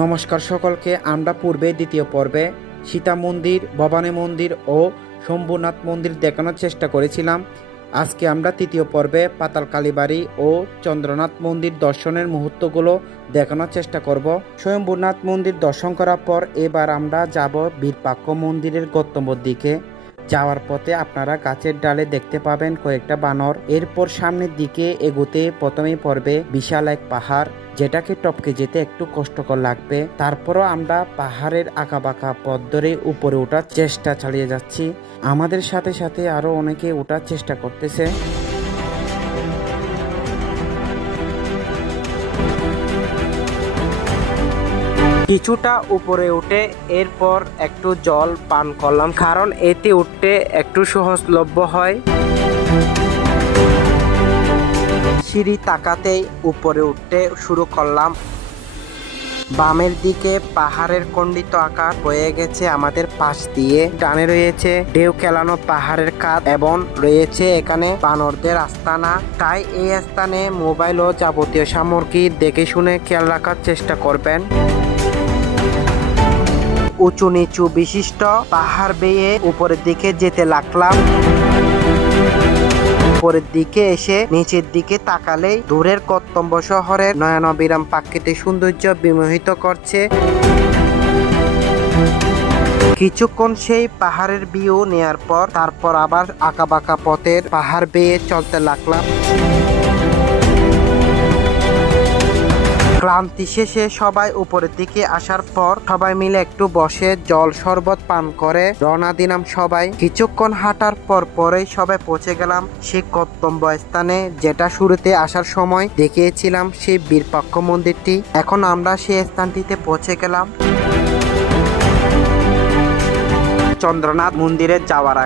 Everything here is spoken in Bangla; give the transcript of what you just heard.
নমস্কার সকলকে। আমরা পূর্বে দ্বিতীয় পর্বে সীতা মন্দির, ভবানী মন্দির ও শম্ভুনাথ মন্দির দেখানোর চেষ্টা করেছিলাম। আজকে আমরা তৃতীয় পর্বে পাতাল কালীবাড়ি ও চন্দ্রনাথ মন্দির দর্শনের মুহূর্তগুলো দেখানোর চেষ্টা করব। শম্ভুনাথ মন্দির দর্শন করার পর এবার আমরা যাব বীরপাক্ষ মন্দিরের গন্তব্যের দিকে। যাওয়ার পথে আপনারা গাছের ডালে দেখতে পাবেন কয়েকটা বানর। এরপর সামনের দিকে এগোতে প্রথমেই পড়বে বিশাল এক পাহাড়, যেটাকে টপকে যেতে একটু কষ্টকর লাগবে। তারপরও আমরা পাহাড়ের আঁকাবাঁকা পথ ধরে উপরে ওঠার চেষ্টা চালিয়ে যাচ্ছি। আমাদের সাথে সাথে আরো অনেকে ওঠার চেষ্টা করতেছে। কিছুটা উপরে উঠে এরপর একটু জল পান করলাম, কারণ এতে উঠতে একটু সহজলভ্য হয়। সিঁড়ি তাকাতেই উপরে উঠতে শুরু করলাম। বামের দিকে পাহাড়ের খণ্ডিত আকার বয়ে গেছে আমাদের পাশ দিয়ে। ডানে রয়েছে ঢেউ খেলানো পাহাড়ের কাঁধ এবং রয়েছে এখানে বানরদের আস্তানা। তাই এই স্থানে মোবাইল ও যাবতীয় সামগ্রী দেখে শুনে খেয়াল রাখার চেষ্টা করবেন। উঁচু নিচু বিশিষ্ট পাহাড় বেয়ে উপরের দিকে যেতে লাগলাম। উপরের দিকে এসে নিচের দিকে তাকালেই দূরের কর্তব্য শহরের নয়নাভিরাম প্রাকৃতিক সৌন্দর্য বিমোহিত করছে। কিছুক্ষণ সেই পাহাড়ের ভিউ নেয়ার পর তারপর আবার আঁকাবাঁকা পথের পাহাড় বেয়ে চলতে লাগলাম। ক্লান্তি শেষে সবাই উপরের দিকে আসার পর সবাই মিলে একটু বসে জল শরবত পান করে রওনা দিলাম সবাই। কিছুক্ষণ হাঁটার পর পরেই সবাই পৌঁছে গেলাম সেই গন্তব্য স্থানে, যেটা শুরুতে আসার সময় দেখিয়েছিলাম, সেই বীরপাক্ষ মন্দিরটি। এখন আমরা সেই স্থানটিতে পৌঁছে গেলাম। চন্দ্রনাথ মন্দিরে যাওয়ার